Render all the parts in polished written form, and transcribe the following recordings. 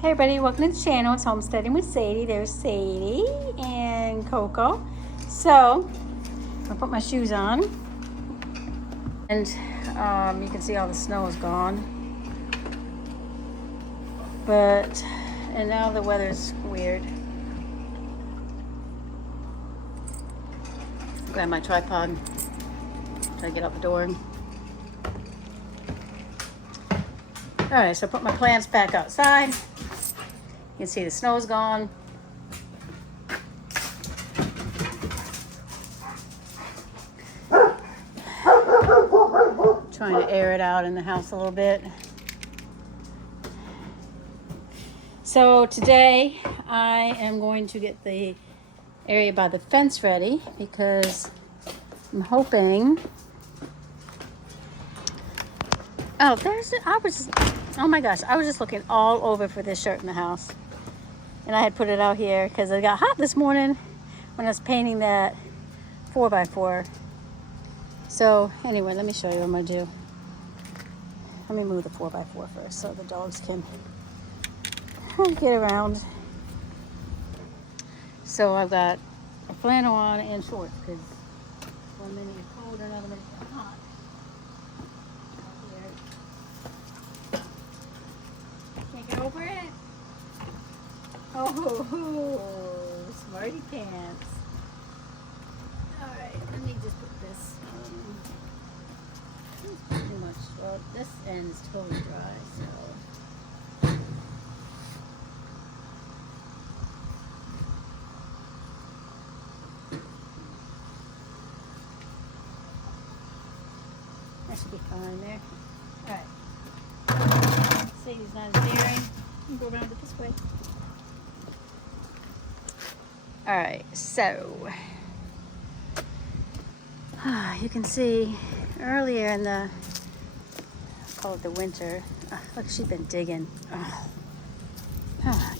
Hey everybody, welcome to the channel. It's Homesteading with Sadie. There's Sadie and Coco. So, I'll put my shoes on. And you can see all the snow is gone. And now the weather's weird. Grab my tripod, try to get out the door. Alright, so I put my plants back outside. You can see the snow's gone. Trying to air it out in the house a little bit. So today I am going to get the area by the fence ready because I'm hoping. Oh, oh my gosh, I was just looking all over for this shirt in the house. And I had put it out here because it got hot this morning when I was painting that 4x4. So anyway, let me show you what I'm gonna do. Let me move the 4x4 first so the dogs can get around. So I've got a flannel on and shorts because one minute it's cold, another minute it's hot. Out here. Can't get over it. Oh, smarty pants. Alright, let me just put this pretty much, well, this end is totally dry, so. That should be fine there. Alright. Sadie's not daring. You can go around it this way. Alright, so you can see earlier in the, I'll call it the winter. Look, she's been digging.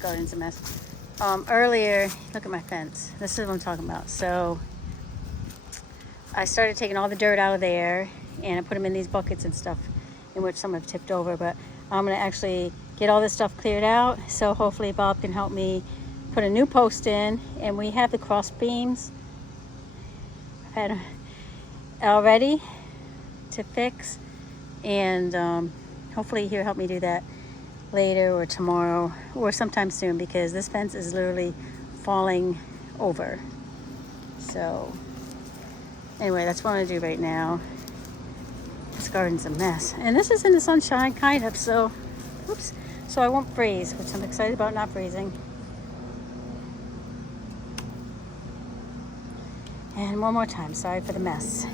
Garden's a mess. Earlier, look at my fence. This is what I'm talking about. So I started taking all the dirt out of there and I put them in these buckets and stuff, in which some have tipped over, but I'm going to actually get all this stuff cleared out. So hopefully Bob can help me put a new post in, and we have the cross beams I've had all ready to fix, and hopefully he'll help me do that later or tomorrow or sometime soon because this fence is literally falling over. So anyway, that's what I'm gonna do right now. This garden's a mess, and this is in the sunshine kind of, so oops, so I won't freeze, which I'm excited about, not freezing. And one more time, sorry for the mess.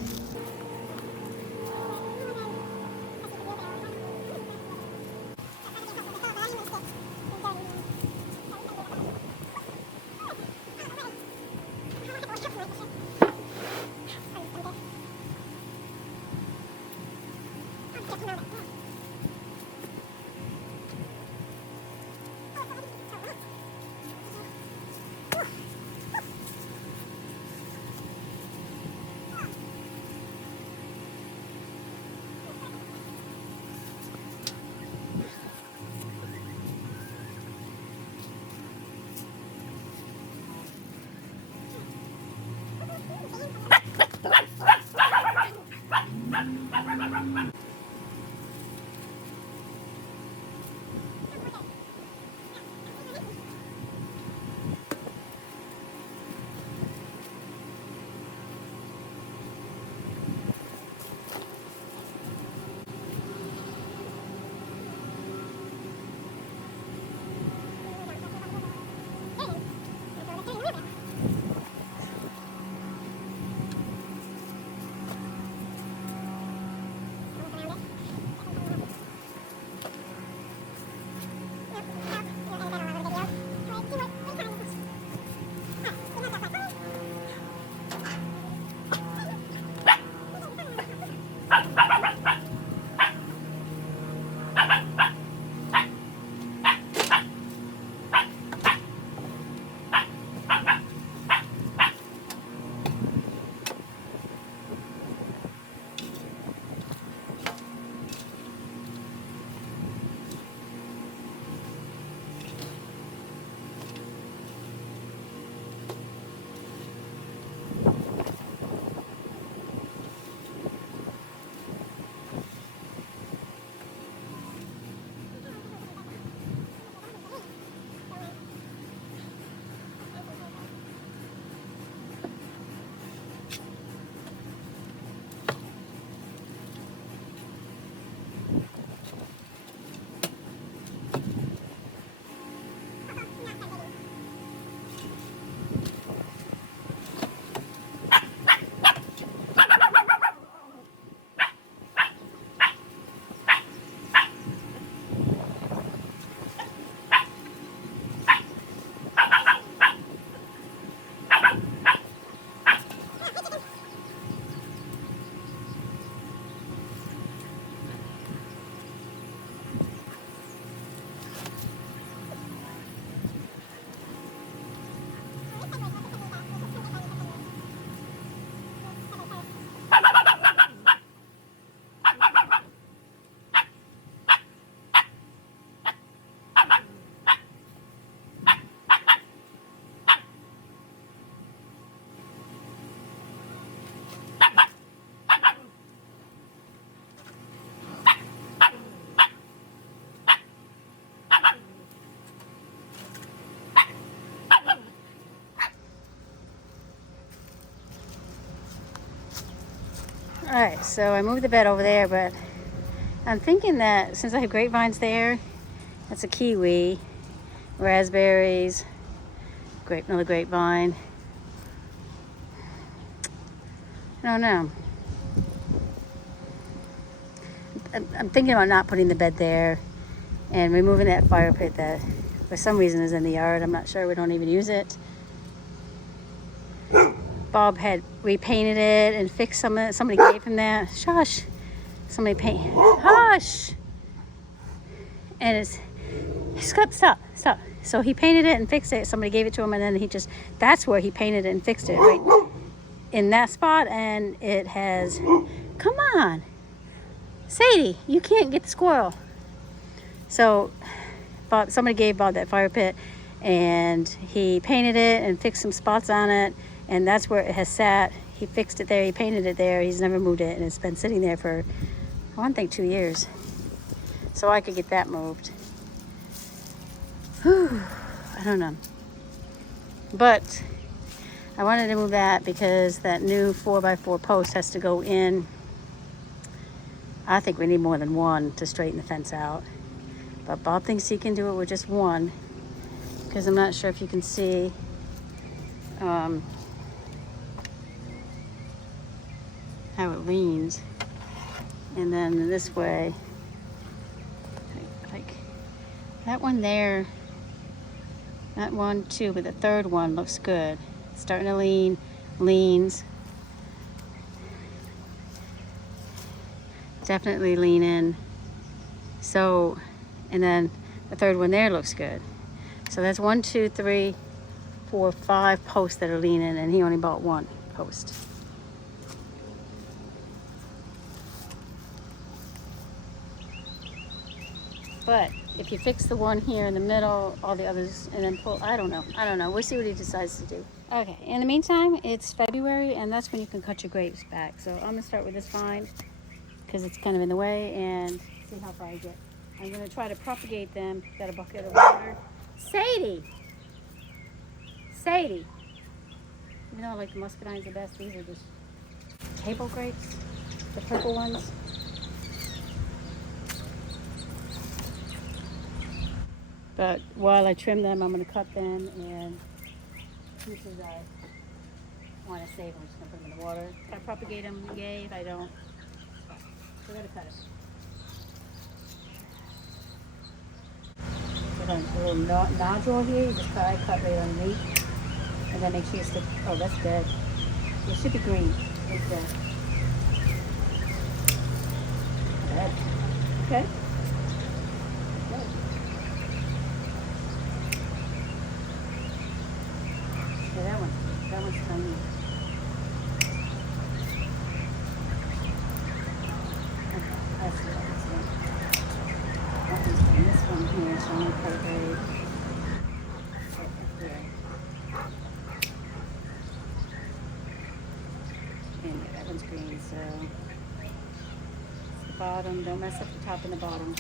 Alright, so I moved the bed over there, but I'm thinking that since I have grapevines there, that's a kiwi, raspberries, another grapevine. I don't know. I'm thinking about not putting the bed there and removing that fire pit that for some reason is in the yard. I'm not sure. We don't even use it. Bob had repainted it and fixed some of it. Somebody gave him that. Shush. Somebody paint. Hush. And it's stop. So he painted it and fixed it. Somebody gave it to him, and then that's where he painted it and fixed it, right in that spot. And it has, come on, Sadie, you can't get the squirrel. So somebody gave Bob that fire pit, and he painted it and fixed some spots on it, and that's where it has sat. He fixed it there, he painted it there, he's never moved it, and it's been sitting there for, I want to think 2 years. So I could get that moved. Whew, I don't know. But I wanted to move that because that new 4x4 post has to go in. I think we need more than one to straighten the fence out. But Bob thinks he can do it with just one, because I'm not sure if you can see how it leans. And then this way, like that one there, that one too, but the third one looks good. It's starting to leans. Definitely lean in. So, and then the third one there looks good. So that's 1, 2, 3, 4, 5 posts that are leaning, and he only bought one post. But if you fix the one here in the middle, all the others, and then pull, I don't know. We'll see what he decides to do. Okay, in the meantime, it's February, and that's when you can cut your grapes back. So I'm gonna start with this vine because it's kind of in the way, and see how far I get. I'm gonna try to propagate them. Got a bucket of water. Sadie! Even though I like the muscadines the best, these are just table grapes, the purple ones. But while I trim them, I'm going to cut them, and pieces I want to save, I'm just going to put them in the water. If I propagate them, yay. If I don't, we're going to cut it. So then a little nodule here, you just cut right underneath. And then make sure you stick, oh, that's dead. It should be green. It's dead. Dead. Okay. Yeah, that one's tiny. Okay, that's it. That one's tiny. This one here, so I'm going to cut it right there. And that one's green, so it's the bottom. Don't mess up the top and the bottom.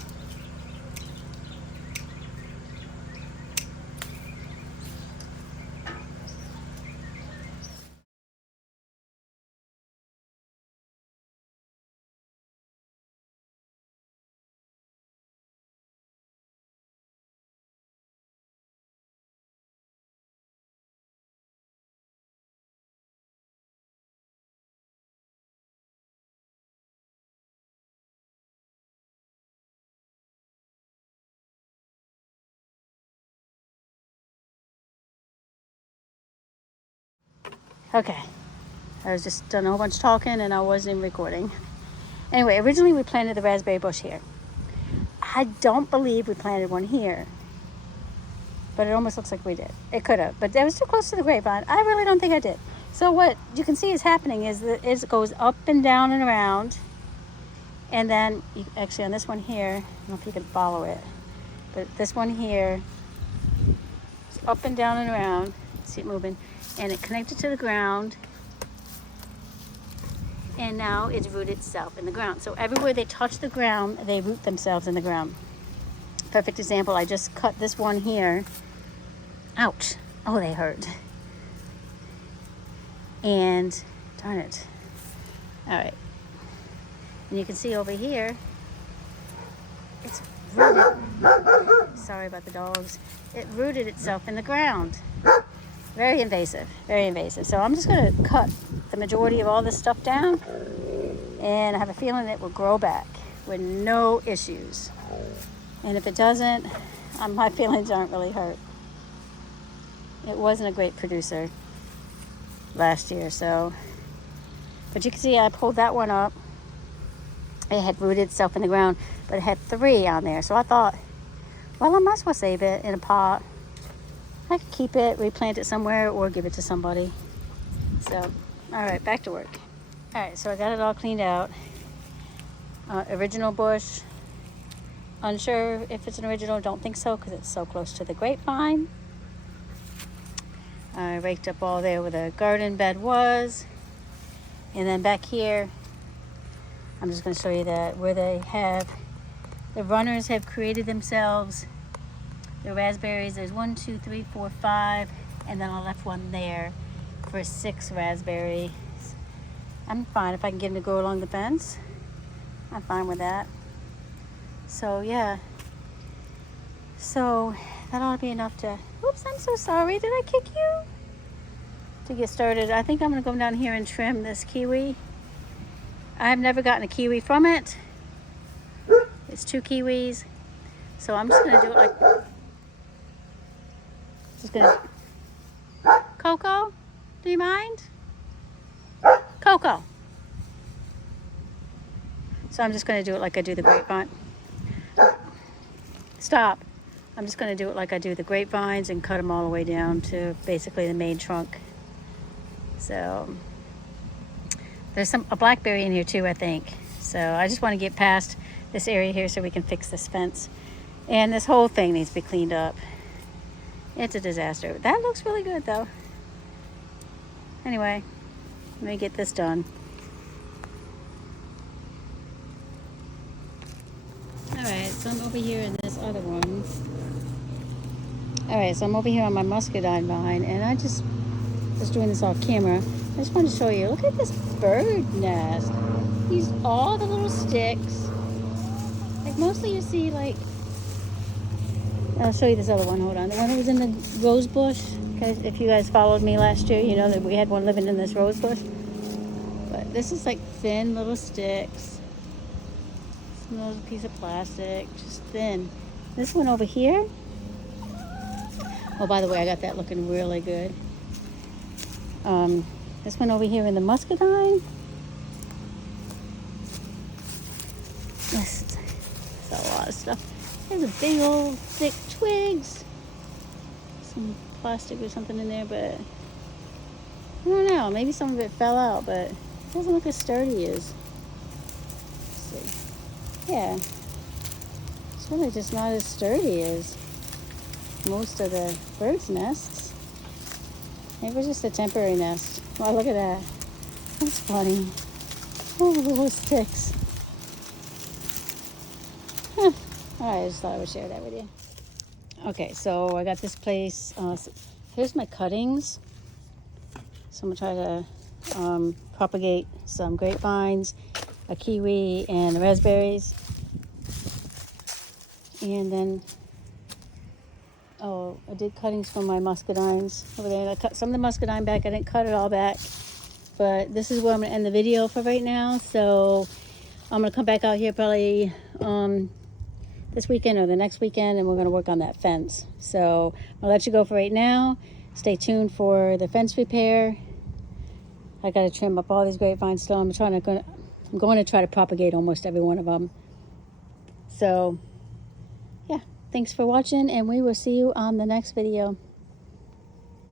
Okay, I was just done a whole bunch of talking and I wasn't even recording. Anyway, originally we planted the raspberry bush here. I don't believe we planted one here, but it almost looks like we did. It could have, but that was too close to the grapevine. I really don't think I did. So what you can see is happening is that it goes up and down and around, and then actually on this one here, I don't know if you can follow it, but this one here is up and down and around. See it moving. And it connected to the ground, and now it's rooted itself in the ground. So everywhere they touch the ground, they root themselves in the ground. Perfect example, I just cut this one here. Ouch. Oh, they hurt. And darn it. All right. And you can see over here, it's rooted. Sorry about the dogs. It rooted itself in the ground. Very invasive, very invasive. So I'm just going to cut the majority of all this stuff down, and I have a feeling it will grow back with no issues. And if it doesn't, my feelings aren't really hurt. It wasn't a great producer last year, so. But you can see I pulled that one up. It had rooted itself in the ground, but it had 3 on there. So I thought, well, I might as well save it in a pot. I could keep it, replant it somewhere, or give it to somebody. So, all right, back to work. All right, so I got it all cleaned out. Original bush. Unsure if it's an original, don't think so, because it's so close to the grapevine. I raked up all there where the garden bed was. And then back here, I'm just going to show you that where they have, the runners have created themselves. The raspberries, there's 1, 2, 3, 4, 5, and then I left one there for 6 raspberries. I'm fine if I can get them to go along the fence. I'm fine with that. So yeah, so that ought to be enough to, oops, I'm so sorry, did I kick you? To get started, I think I'm gonna go down here and trim this kiwi. I've never gotten a kiwi from it. It's 2 kiwis. So I'm just gonna do it like, Coco, do you mind? Coco. So I'm just gonna do it like I do the grapevine. Stop. I'm just gonna do it like I do the grapevines and cut them all the way down to basically the main trunk. So there's a blackberry in here too, I think. So I just want to get past this area here so we can fix this fence. And this whole thing needs to be cleaned up. It's a disaster. That looks really good though. Anyway, let me get this done. Alright, so I'm over here in this other one. Alright, so I'm over here on my muscadine vine, and I just was doing this off camera. I just wanted to show you, look at this bird nest. These all the little sticks. Like mostly you see like, I'll show you this other one, hold on. The one that was in the rose bush. Guys, if you guys followed me last year, you know that we had one living in this rose bush. But this is like thin little sticks. Some little piece of plastic, just thin. This one over here. Oh, by the way, I got that looking really good. This one over here in the muscadine. Yes, it's a lot of stuff. There's a big old thick twigs. Some plastic or something in there, but I don't know. Maybe some of it fell out, but it doesn't look as sturdy as. Let's see. Yeah, it's really just not as sturdy as most of the birds' nests. Maybe it was just a temporary nest. Wow, look at that. That's funny. Oh, little sticks. Huh. Alright, I just thought I would share that with you. Okay, so I got this place. Here's my cuttings. So I'm going to try to propagate some grapevines, a kiwi, and raspberries. And then, oh, I did cuttings from my muscadines over there. I cut some of the muscadine back. I didn't cut it all back. But this is where I'm going to end the video for right now. So I'm going to come back out here probably this weekend or the next weekend, and we're going to work on that fence. So I'll let you go for right now. Stay tuned for the fence repair. I got to trim up all these grapevines still. I'm going to try to propagate almost every one of them. So yeah, thanks for watching, and we will see you on the next video.